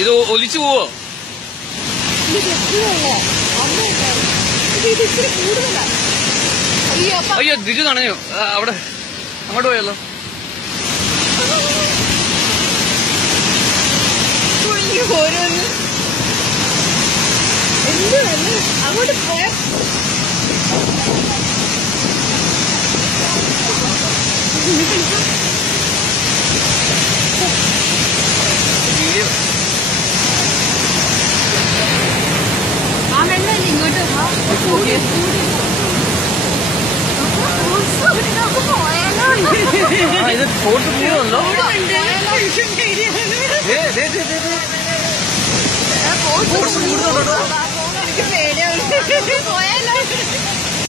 ഇത് ഒലിച്ചു പോവോ? അയ്യോ ദിജു നനയോ? അവിടെ അങ്ങോട്ട് പോയല്ലോ. ഓരോന്ന് എന്ത് വന്ന് അങ്ങോട്ട് പോയ ആ വെള്ളമല്ലേ ഇങ്ങോട്ട് ഇത് ഫോർട്ട് പോവല്ലോ. എനിക്ക് പേടിയാവുന്നു പോയാലോ.